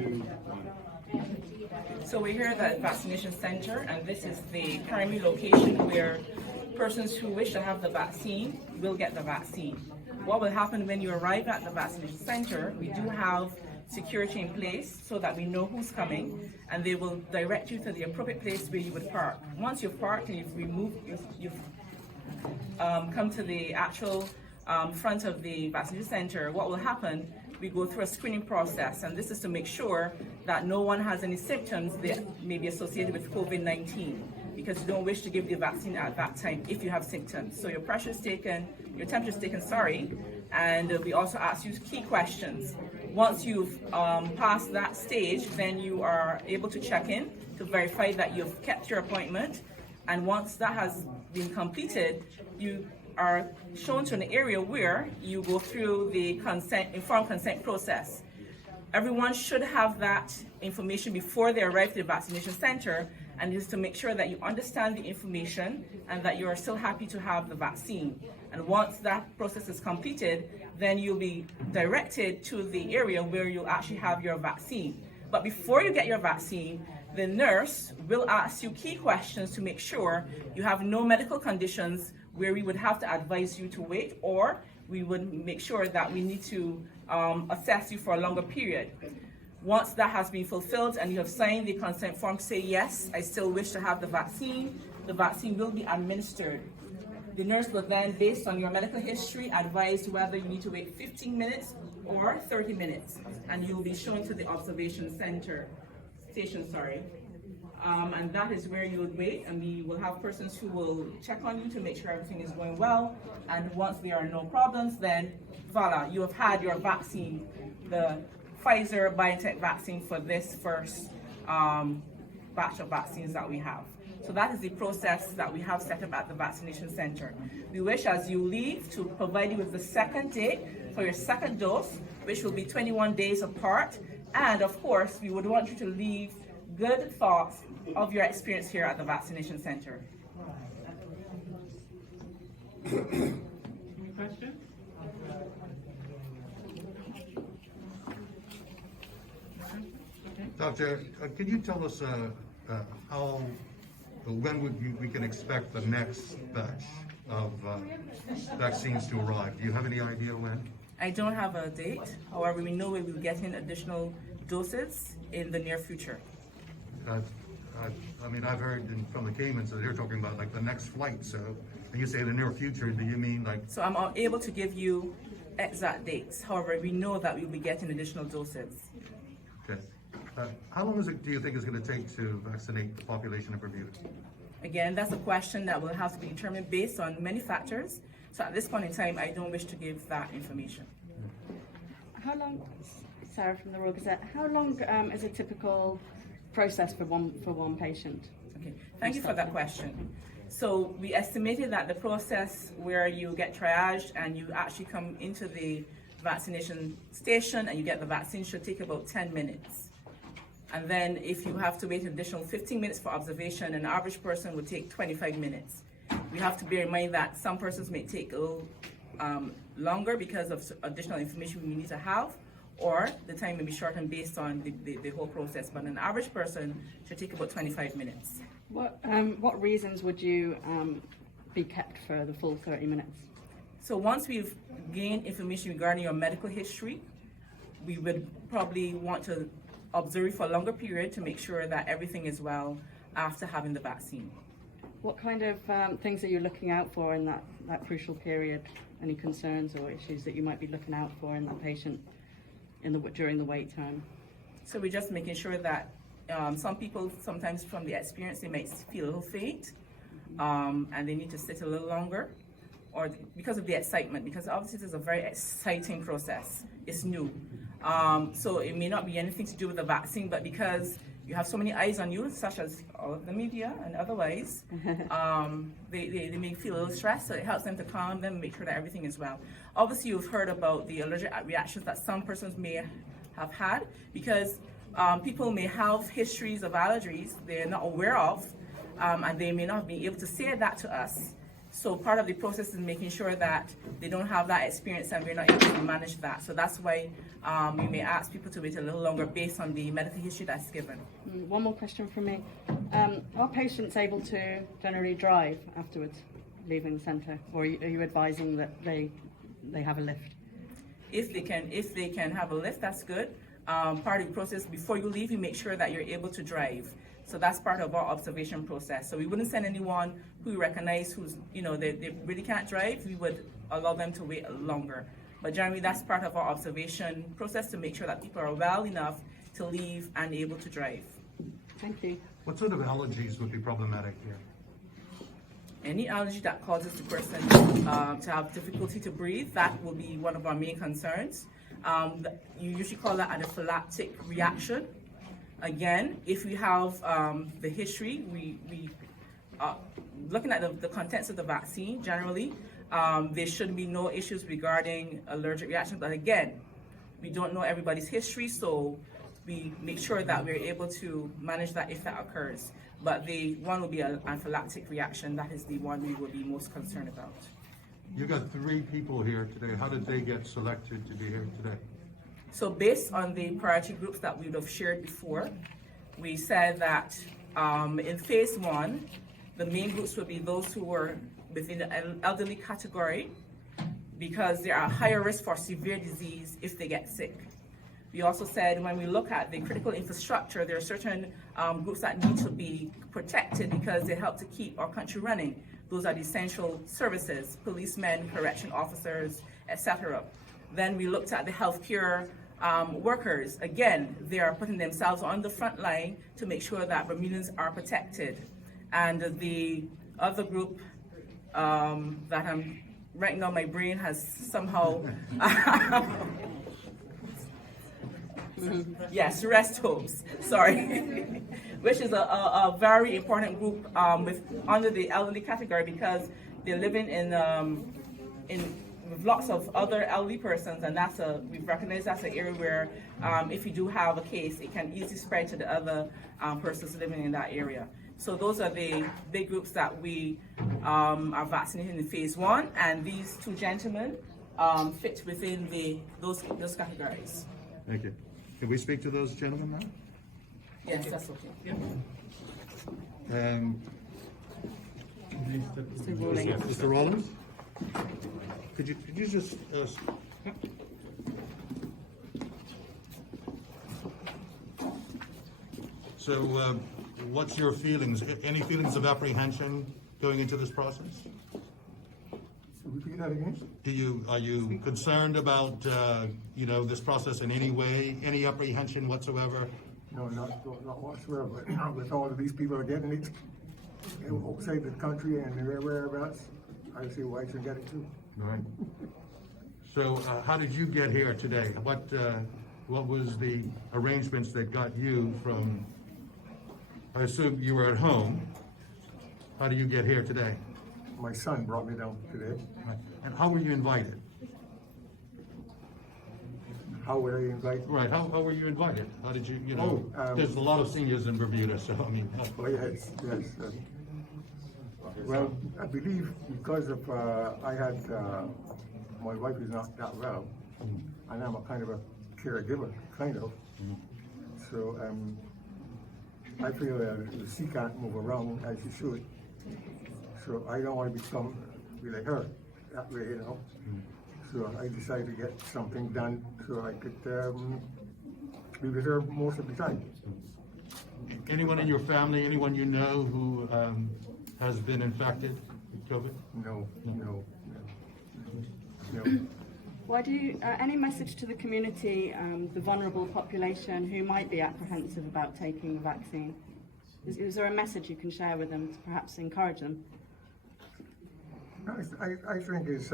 2, 1. So we're here at the Vaccination Center, and this is the primary location where persons who wish to have the vaccine will get the vaccine. What will happen when you arrive at the Vaccination Center, we do have security in place so that we know who's coming, and they will direct you to the appropriate place where you would park. Once you've parked and you've come to the actual front of the Vaccination Center, what will happen, we go through a screening process, and this is to make sure that no one has any symptoms that may be associated with COVID-19, because you don't wish to give the vaccine at that time if you have symptoms. So your pressure is taken, your temperature is taken, and we also ask you key questions. Once you've passed that stage, then you are able to check in to verify that you've kept your appointment, and once that has been completed, you are shown to an area where you go through the informed consent process. Everyone should have that information before they arrive to the vaccination center, and is to make sure that you understand the information and that you are still happy to have the vaccine. And once that process is completed, then you'll be directed to the area where you'll actually have your vaccine. But before you get your vaccine, the nurse will ask you key questions to make sure you have no medical conditions where we would have to advise you to wait, or we would make sure that we need to assess you for a longer period. Once that has been fulfilled and you have signed the consent form to say, yes, I still wish to have the vaccine will be administered. The nurse will then, based on your medical history, advise whether you need to wait 15 minutes or 30 minutes, and you will be shown to the observation station. And that is where you would wait, and we will have persons who will check on you to make sure everything is going well. And once there are no problems, then voila, you have had your vaccine, the Pfizer BioNTech vaccine for this first batch of vaccines that we have. So that is the process that we have set up at the vaccination center. We wish, as you leave, to provide you with the second date for your second dose, which will be 21 days apart. And of course, we would want you to leave good thoughts of your experience here at the vaccination center. Any questions? Doctor, can you tell us when we can expect the next batch of vaccines to arrive? Do you have any idea when? I don't have a date. However, we know we will get in additional doses in the near future. I mean, I've heard from the Caymans that they're talking about like the next flight. So when you say the near future, do you mean like? So I'm able to give you exact dates. However, we know that we'll be getting additional doses. Okay. How long do you think it's going to take to vaccinate the population of Bermuda? Again, that's a question that will have to be determined based on many factors. So at this point in time, I don't wish to give that information. How long, Sarah from the Royal Gazette, how long is a typical process for one patient? Okay, thank you for that question. So we estimated that the process where you get triaged and you actually come into the vaccination station and you get the vaccine should take about 10 minutes. And then if you have to wait an additional 15 minutes for observation, an average person would take 25 minutes. We have to bear in mind that some persons may take a little longer because of additional information we need to have, or the time may be shortened based on the whole process. But an average person should take about 25 minutes. What reasons would you be kept for the full 30 minutes? So once we've gained information regarding your medical history, we would probably want to observe you for a longer period to make sure that everything is well after having the vaccine. What kind of things are you looking out for in that crucial period? Any concerns or issues that you might be looking out for in that patient during the wait time? So we're just making sure that some people, sometimes from the experience, they might feel a little faint and they need to sit a little longer, or because of the excitement, because obviously this is a very exciting process. It's new. So it may not be anything to do with the vaccine, but because you have so many eyes on you, such as all of the media and otherwise, they may feel a little stressed, so it helps them to calm them and make sure that everything is well. Obviously, you've heard about the allergic reactions that some persons may have had, because people may have histories of allergies they're not aware of, and they may not be able to say that to us. So part of the process is making sure that they don't have that experience and we're not able to manage that. So that's why we may ask people to wait a little longer based on the medical history that's given. One more question from me. Are patients able to generally drive afterwards, leaving the centre, or are you advising that they have a lift? If they can have a lift, that's good. Part of the process, before you leave, you make sure that you're able to drive. So that's part of our observation process. So we wouldn't send anyone who we recognize who's, they really can't drive. We would allow them to wait longer. But generally, that's part of our observation process to make sure that people are well enough to leave and able to drive. Thank you. What sort of allergies would be problematic here? Any allergy that causes the person to have difficulty to breathe, that will be one of our main concerns. You usually call that anaphylactic reaction. Again, if we have the history, we looking at the contents of the vaccine, generally, there should be no issues regarding allergic reactions. But again, we don't know everybody's history, so we make sure that we're able to manage that if that occurs. But the one will be an anaphylactic reaction. That is the one we would be most concerned about. You got 3 people here today. How did they get selected to be here today? So based on the priority groups that we would have shared before, we said that in phase 1, the main groups would be those who were within the elderly category because they are at higher risk for severe disease if they get sick. We also said when we look at the critical infrastructure, there are certain groups that need to be protected because they help to keep our country running. Those are the essential services, policemen, correction officers, etc. Then we looked at the healthcare workers. Again, they are putting themselves on the front line to make sure that Bermudans are protected. And the other group that I'm, right now my brain has somehow, yes, rest homes, sorry, which is a very important group under the elderly category because they're living with lots of other elderly persons, and we've recognized that's an area where if you do have a case, it can easily spread to the other persons living in that area. So those are the big groups that we are vaccinating in phase 1, and these 2 gentlemen fit within those categories. Thank you. Can we speak to those gentlemen now? Yes, that's okay. Yep. Mr. Rawlings? Could you just so what's your feelings? Any feelings of apprehension going into this process? Repeat that again? Are you concerned about this process in any way? Any apprehension whatsoever? No, not whatsoever. But with all of these people are getting it outside the country and whereabouts, I see why I should get it too. All right. So how did you get here today? What was the arrangements that got you from? I assume you were at home. How do you get here today? My son brought me down today. Right. And how were you invited? How were I invited? Right. How were you invited? How did you? There's a lot of seniors in Bermuda, so I mean. Oh, yes. Well, I believe because of I had my wife is not that well, and I'm a kind of a caregiver, kind of. So I feel that she can't move around as she should. So I don't want to become like her that way, So I decided to get something done so I could be with her most of the time. Anyone in your family, anyone you know who has been infected with COVID? No. Why do you, any message to the community, the vulnerable population who might be apprehensive about taking the vaccine? Is there a message you can share with them to perhaps encourage them? I think it's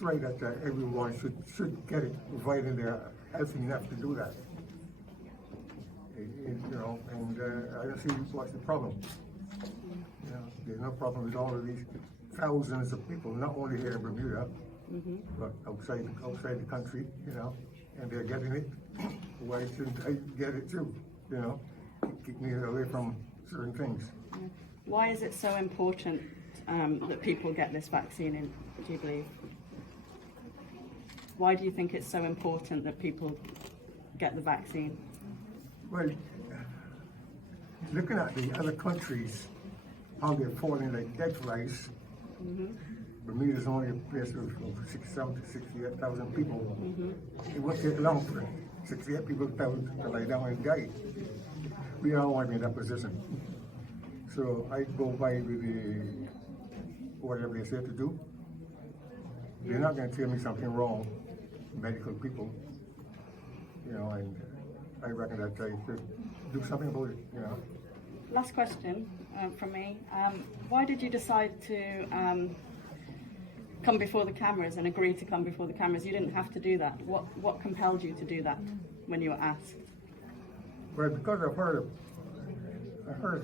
right that everyone should get it, provided they're healthy enough to do that. And I don't see what's the problem. There's no problem with all of these thousands of people, not only here in Bermuda, but outside the country, and they're getting it. Why shouldn't I get it too? Keep me away from certain things. Why is it so important that people get this vaccine in, do you believe? Why do you think it's so important that people get the vaccine? Well, looking at the other countries, how they're falling like dead flies, Bermuda is only a place of 68,000 people. It won't take long for 68 people to lie down and die. We all want to be in that position. So I go by with whatever they say to do. They're not going to tell me something wrong, medical people, you know, and I reckon that I should do something about it, you know. Last question from me. Why did you decide to come before the cameras and agree to come before the cameras? You didn't have to do that. What compelled you to do that when you were asked? Well, because I've heard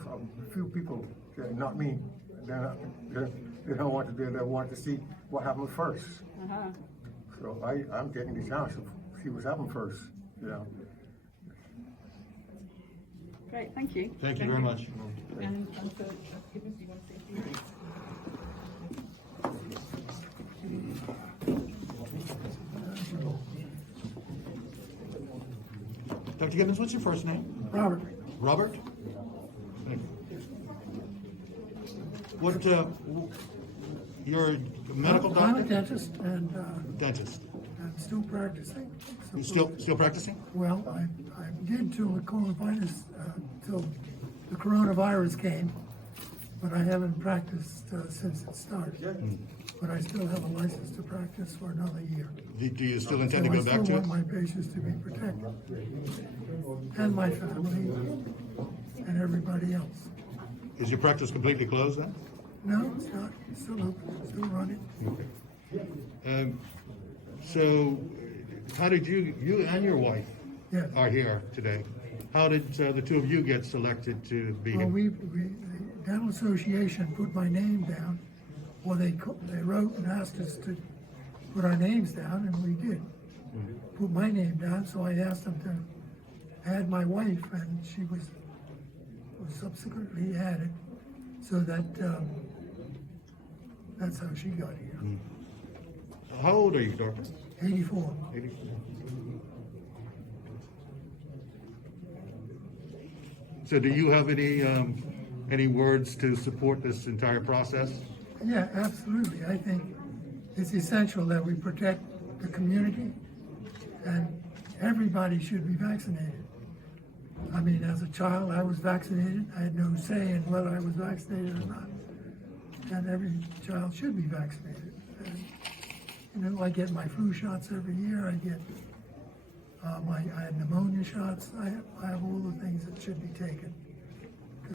from a few people, not me, they don't want to do it, they want to see what happened first. So I'm taking the chance to see what's happened first, you know. Great, thank you. Thank you very much. And so, Gibbons, do you want to say a few words? Dr. Gibbons, what's your first name? Robert, Robert? Thank you. What, you're a medical I'm a doctor? dentist and Dentist. I'm still practicing. You still practicing? Well, I did till the coronavirus, till the coronavirus came, but I haven't practiced since it started. But I still have a license to practice for another year. Do you still intend to So go back I to still it? want my patients to be protected, and my family, and everybody else. Is your practice completely closed then? No, it's not. It's still open, still running. So, how did you and your wife Yes. are here today? How did the two of you get selected to be Well, here? the dental association put my name down, or they wrote and asked us to put our names down, and we did. Put my name down, so I asked them to add my wife, and she was subsequently added, so that that's how she got here. How old are you, doctor? 84. 84. So do you have any words to support this entire process? Yeah, absolutely. I think it's essential that we protect the community, and everybody should be vaccinated. I mean, as a child, I was vaccinated. I had no say in whether I was vaccinated or not. And every child should be vaccinated. And, you know, I get my flu shots every year. I get I have pneumonia shots. I have all the things that should be taken.